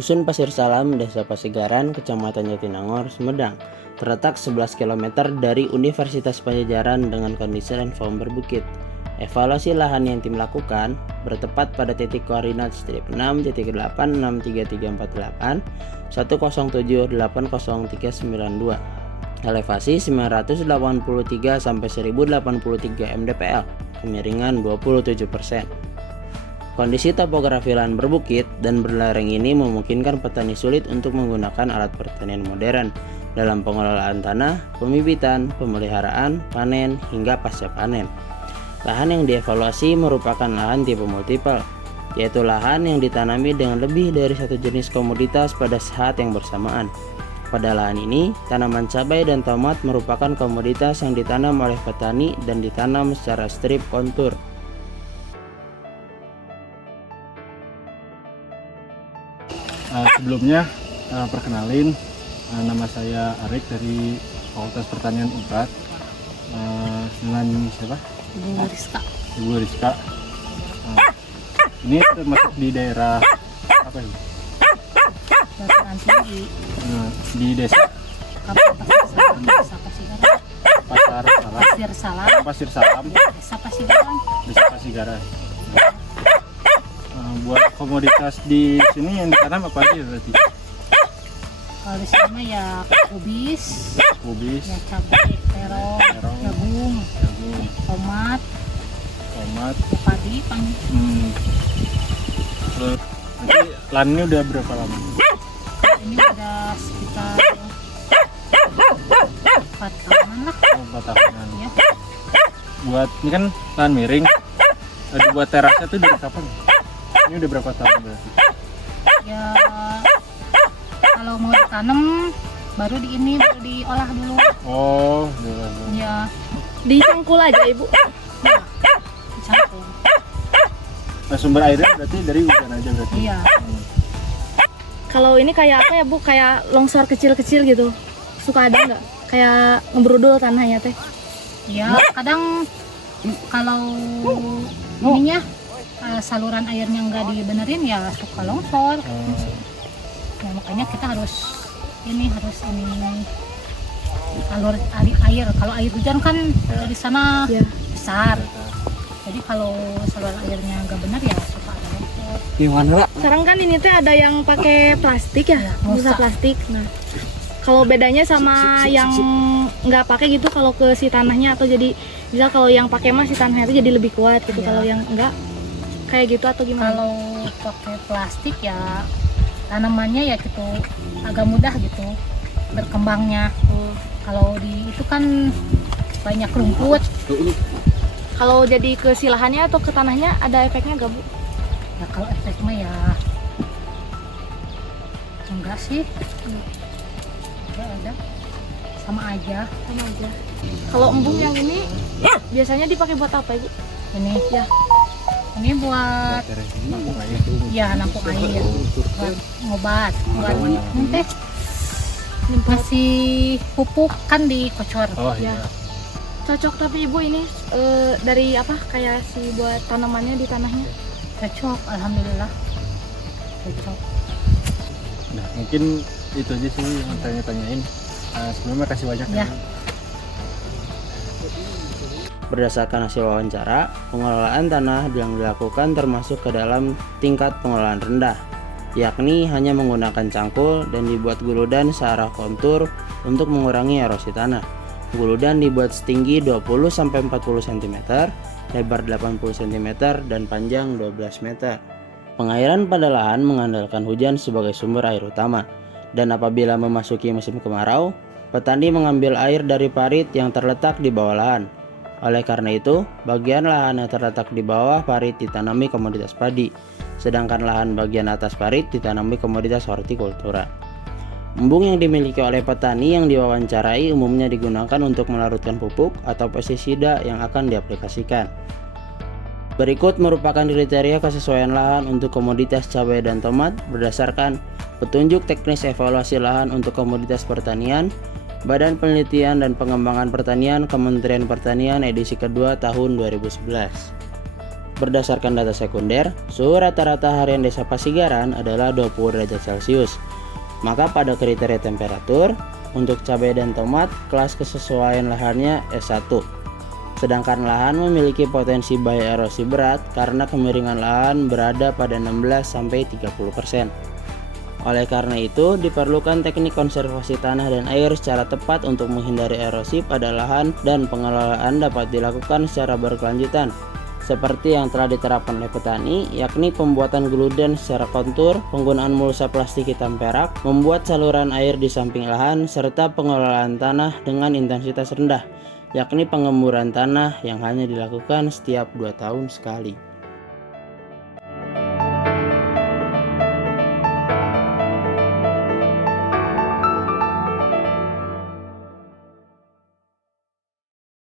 Dusun Pasir Salam, Desa Pasigaran, Kecamatan Jatinangor, Sumedang, terletak 11 km dari Universitas Pajajaran dengan kondisi landform berbukit. Evaluasi lahan yang tim lakukan bertepat pada titik koordinat strip 6.86348 1078039 elevasi 983 sampai 1083 mdpl, kemiringan 27%. Kondisi topografi lahan berbukit dan berlereng ini memungkinkan petani sulit untuk menggunakan alat pertanian modern dalam pengelolaan tanah, pembibitan, pemeliharaan, panen, hingga pasca panen. Lahan yang dievaluasi merupakan lahan tipe multiple, yaitu lahan yang ditanami dengan lebih dari satu jenis komoditas pada saat yang bersamaan. Pada lahan ini, tanaman cabai dan tomat merupakan komoditas yang ditanam oleh petani dan ditanam secara strip kontur. Sebelumnya perkenalin, nama saya Arik dari Fakultas Pertanian Unpad. Dengan siapa? Ibu Rizka. Ibu Rizka. Ini termasuk di daerah apa ini? Dataran tinggi. Di desa Desa Pasigaran. Pasir Salam. Pasir Salam. Desa Pasigaran. Desa Pasigaran. Buat komoditas di sini yang ditanam apa aja berarti? Kalau di sana ya kubis, ya cabai, terong, jagung, tomat, ya padi, Terus nanti lahan ini udah berapa lama? Ini udah sekitar 4 tahunan lah. 4 tahunan. Ya. Buat ini kan lahan miring. Dibuat terasnya tuh dari kapan? Ini udah berapa tahun berarti? Ya kalau mau ditanam baru diolah dulu. Oh, Ya, Dicangkul aja ibu. ya dicampur. Nah, sumber airnya berarti dari hujan aja berarti? Iya. Kalau ini kayak apa ya bu? Kayak longsor kecil-kecil gitu. Suka ada nggak? Kayak ngebrudul tanahnya teh. Ya, kadang kalau ininya saluran airnya nggak dibenerin ya suka longsor. Ya makanya kita harus alur air. Kalau air hujan kan dari sana Ya. besar. Jadi kalau saluran airnya nggak benar ya suka ada longsor. Gimana? Sekarang kan ini teh ada yang pakai plastik ya, Ya, busa musa. plastik. Nah, kalau bedanya sama yang nggak pakai gitu, kalau ke si tanahnya atau jadi bisa kalau yang pakai mah si tanahnya itu jadi lebih kuat gitu. Ya. Kalau yang enggak kayak gitu atau gimana? Kalau pakai plastik ya tanamannya ya gitu agak mudah gitu berkembangnya. Kalau di itu kan banyak rumput. Kalau jadi ke si lahannya atau ke tanahnya ada efeknya nggak bu? Ya kalau efek mah ya enggak sih. Enggak ada. Sama aja. Sama aja. Kalau embung yang ini biasanya dipakai buat apa ibu? Ini Ya. ini buat ya nampung air, buat ngobat, buat teh ngasih pupuk kan dikocor. Oh Ya. iya. Cocok tapi ibu ini dari apa kayak si buat tanamannya di tanahnya? Cocok, alhamdulillah cocok. Nah, mungkin itu aja sih yang tanya-tanyain. Sebelumnya kasih banyak Ya. Berdasarkan hasil wawancara, pengelolaan tanah yang dilakukan termasuk ke dalam tingkat pengelolaan rendah, yakni hanya menggunakan cangkul dan dibuat guludan searah kontur untuk mengurangi erosi tanah. Guludan dibuat setinggi 20-40 cm, lebar 80 cm, dan panjang 12 meter. Pengairan pada lahan mengandalkan hujan sebagai sumber air utama, dan apabila memasuki musim kemarau, petani mengambil air dari parit yang terletak di bawah lahan. Oleh karena itu, bagian lahan yang terletak di bawah parit ditanami komoditas padi, sedangkan lahan bagian atas parit ditanami komoditas hortikultura. Embung yang dimiliki oleh petani yang diwawancarai umumnya digunakan untuk melarutkan pupuk atau pestisida yang akan diaplikasikan. Berikut merupakan kriteria kesesuaian lahan untuk komoditas cabai dan tomat berdasarkan petunjuk teknis evaluasi lahan untuk komoditas pertanian, Badan Penelitian dan Pengembangan Pertanian Kementerian Pertanian edisi kedua tahun 2011. Berdasarkan data sekunder, suhu rata-rata harian Desa Pasigaran adalah 20 derajat Celcius. Maka pada kriteria temperatur, untuk cabai dan tomat, kelas kesesuaian lahannya S1. Sedangkan lahan memiliki potensi bahaya erosi berat karena kemiringan lahan berada pada 16-30%. Oleh karena itu, diperlukan teknik konservasi tanah dan air secara tepat untuk menghindari erosi pada lahan, dan pengelolaan dapat dilakukan secara berkelanjutan seperti yang telah diterapkan oleh petani, yakni pembuatan guludan secara kontur, penggunaan mulsa plastik hitam perak, membuat saluran air di samping lahan, serta pengelolaan tanah dengan intensitas rendah, yakni pengemburan tanah yang hanya dilakukan setiap 2 tahun sekali.